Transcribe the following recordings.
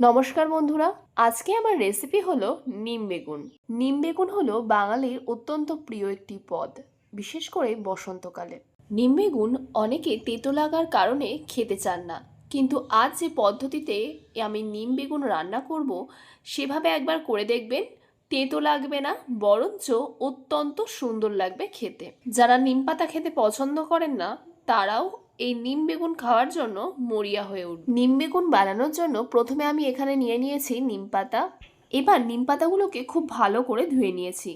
নমস্কার বন্ধুরা, আজকে আমার রেসিপি হলো নিম বেগুন। নিম বেগুন হলো বাঙালির অত্যন্ত প্রিয় একটি পদ, বিশেষ করে বসন্তকালে। নিম বেগুন অনেকে তেতো লাগার কারণে খেতে চান না, কিন্তু আজ যে পদ্ধতিতে আমি নিম বেগুন রান্না করব সেভাবে একবার করে দেখবেন। তেতো লাগবে না, বরঞ্চ অত্যন্ত সুন্দর লাগবে খেতে। যারা নিম পাতা খেতে পছন্দ করেন না তারাও এই নিম বেগুন খাওয়ার জন্য মরিয়া হয়ে উঠবে। নিম বেগুন বানানোর জন্য প্রথমে আমি এখানে নিয়ে নিয়েছি নিম পাতা। এবার নিম পাতাগুলোকে খুব ভালো করে ধুয়ে নিয়েছি।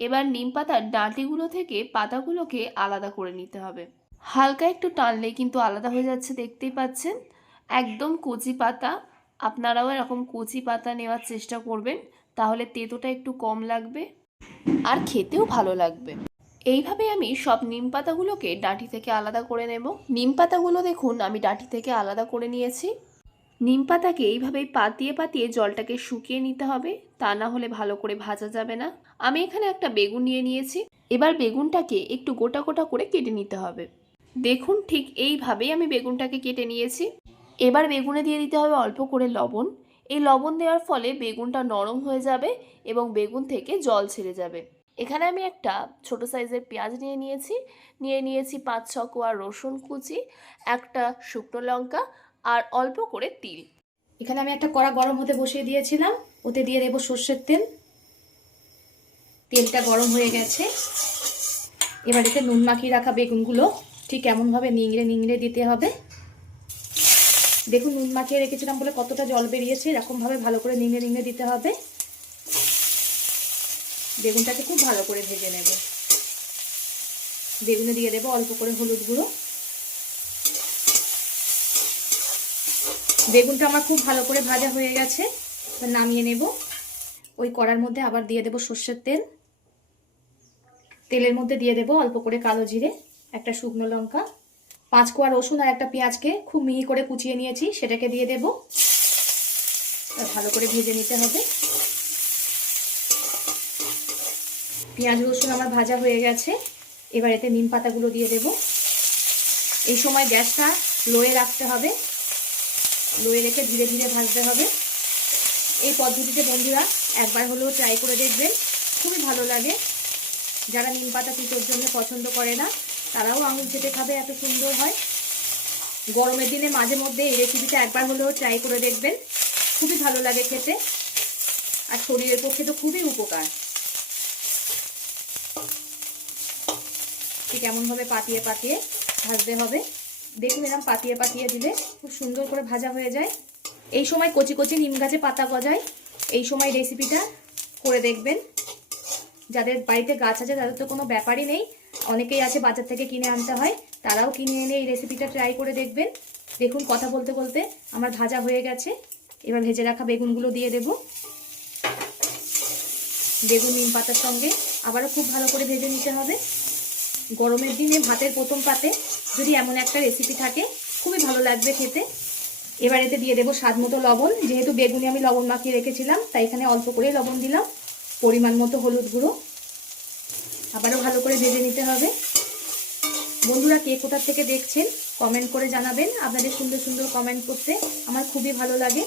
এবার নিম পাতার ডাঁটিগুলো থেকে পাতাগুলোকে আলাদা করে নিতে হবে। হালকা একটু টানলে কিন্তু আলাদা হয়ে যাচ্ছে, দেখতেই পাচ্ছেন। একদম কচি পাতা, আপনারাও এরকম কচি পাতা নেওয়ার চেষ্টা করবেন, তাহলে তেতোটা একটু কম লাগবে আর খেতেও ভালো লাগবে। এইভাবে আমি সব নিম পাতাগুলোকে ডাঁটি থেকে আলাদা করে নেব। নিম পাতাগুলো দেখুন আমি ডাঁটি থেকে আলাদা করে নিয়েছি। নিম পাতাকে এইভাবেই পাতিয়ে পাতিয়ে জলটাকে শুকিয়ে নিতে হবে, তা না হলে ভালো করে ভাজা যাবে না। আমি এখানে একটা বেগুন নিয়ে নিয়েছি। এবার বেগুনটাকে একটু গোটা গোটা করে কেটে নিতে হবে। দেখুন ঠিক এইভাবেই আমি বেগুনটাকে কেটে নিয়েছি। এবার বেগুনে দিয়ে দিতে হবে অল্প করে লবণ। এই লবণ দেওয়ার ফলে বেগুনটা নরম হয়ে যাবে এবং বেগুন থেকে জল ছেড়ে যাবে। এখানে আমি একটা ছোট সাইজের পেঁয়াজ নিয়ে নিয়েছি 5-6 কোয়া রসুন কুচি, একটা শুকনো লঙ্কা আর অল্প করে তিল। এখানে আমি একটা কড়া গরম হতে বসিয়ে দিয়েছিলাম, ওতে দিয়ে দেবো সর্ষের তেল। তেলটা গরম হয়ে গেছে। এবার এতে নুন মাখিয়ে রাখা বেগুনগুলো ঠিক এমনভাবে নিংড়ে নিংড়ে দিতে হবে। দেখুন নুন মাখিয়ে রেখেছিলাম বলে কতটা জল বেরিয়েছে, এরকমভাবে ভালো করে নিংড়ে নিংড়ে দিতে হবে। বেগুনটাকে খুব ভালো করে ভেজে নেব। বেগুনে দিয়ে দেবো অল্প করে হলুদ গুঁড়ো। বেগুনটা আমার খুব ভালো করে ভাজা হয়ে গেছে, এবার নামিয়ে নেব। ওই কড়ার মধ্যে আবার দিয়ে দেবো সর্ষের তেল। তেলের মধ্যে দিয়ে দেবো অল্প করে কালো জিরে, একটা শুকনো লঙ্কা, 5 কোয়া রসুন আর একটা পেঁয়াজকে খুব মিহি করে কুচিয়ে নিয়েছি, সেটাকে দিয়ে দেবো। ভালো করে ভেজে নিতে হবে। পেঁয়াজ রসুন আমার ভাজা হয়ে গেছে। এবার এতে নিম পাতাগুলো দিয়ে দেব। এই সময় গ্যাসটা লোয়ে রাখতে হবে, লোয়ে রেখে ধীরে ধীরে ভাজতে হবে। এই পদ্ধতিতে বন্ধুরা একবার হলেও ট্রাই করে দেখবেন, খুবই ভালো লাগে। যারা নিম পাতা তিতোর জন্য পছন্দ করে না তারাও আঙুল চেটে খাবে, এত সুন্দর হয়। গরমের দিনে মাঝে মধ্যে এই রেসিপিটা একবার হলেও ট্রাই করে দেখবেন, খুবই ভালো লাগে খেতে আর শরীরের পক্ষে তো খুবই উপকার। ঠিক এমনভাবে পাতিয়ে পাতিয়ে ভাজতে হবে। দেখুন এরকম পাতিয়ে পাতিয়ে দিলে খুব সুন্দর করে ভাজা হয়ে যায়। এই সময় কচি কচি নিম গাছে পাতা গজায়, এই সময় রেসিপিটা করে দেখবেন। যাদের বাড়িতে গাছ আছে তাদের তো কোনো ব্যাপারই নেই, অনেকেই আছে বাজার থেকে কিনে আনতে হয়, তারাও কিনে এনে এই রেসিপিটা ট্রাই করে দেখবেন। দেখুন কথা বলতে বলতে আমার ভাজা হয়ে গেছে। এবার ভেজে রাখা বেগুনগুলো দিয়ে দেব। বেগুন নিম পাতার সঙ্গে আবারও খুব ভালো করে ভেজে নিতে হবে। গরমের দিনে ভাতের প্রথম পাতে যদি এমন একটা রেসিপি থাকে খুবই ভালো লাগবে খেতে। এবার এতে দিয়ে দেবো স্বাদ মতো লবণ। যেহেতু বেগুনে আমি লবণ মাখিয়ে রেখেছিলাম তাই এখানে অল্প করে লবণ দিলাম। পরিমাণ মতো হলুদ গুঁড়ো। আবারও ভালো করে ভেজে নিতে হবে। বন্ধুরা কে কোথা থেকে দেখছেন কমেন্ট করে জানাবেন। আপনাদের সুন্দর সুন্দর কমেন্ট করতে আমার খুবই ভালো লাগে।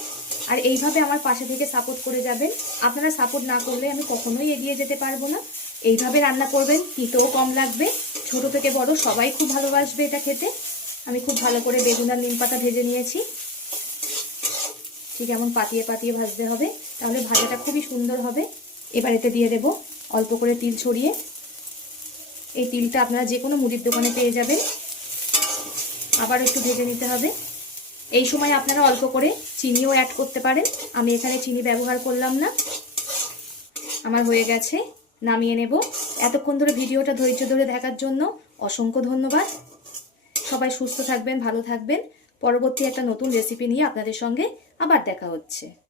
আর এইভাবে আমার পাশে থেকে সাপোর্ট করে যাবেন। আপনারা সাপোর্ট না করলে আমি কখনোই এগিয়ে যেতে পারবো না। এইভাবে রান্না করবেন, তিতও কম লাগবে, ছোট থেকে বড় সবাই খুব ভালোবাসবে এটা খেতে। আমি খুব ভালো করে বেগুন আর নিম পাতা ভেজে নিয়েছি। ঠিক এমন পাতিয়ে পাতিয়ে ভাজতে হবে, তাহলে ভাজাটা খুবই সুন্দর হবে। এবার এতে দিয়ে দেব অল্প করে তিল ছড়িয়ে। এই তিলটা আপনারা যে কোনো মুদির দোকানে পেয়ে যাবেন। আবার একটু ভেজে নিতে হবে। এই সময় আপনারা অল্প করে চিনিও অ্যাড করতে পারেন, আমি এখানে চিনি ব্যবহার করলাম না। আমার হয়ে গেছে, নামিয়ে নেব। এতক্ষণ ধরে ভিডিওটা ধৈর্য ধরে দেখার জন্য অসংখ্য ধন্যবাদ। সবাই সুস্থ থাকবেন, ভালো থাকবেন। পরবর্তী একটা নতুন রেসিপি নিয়ে আপনাদের সঙ্গে আবার দেখা হচ্ছে।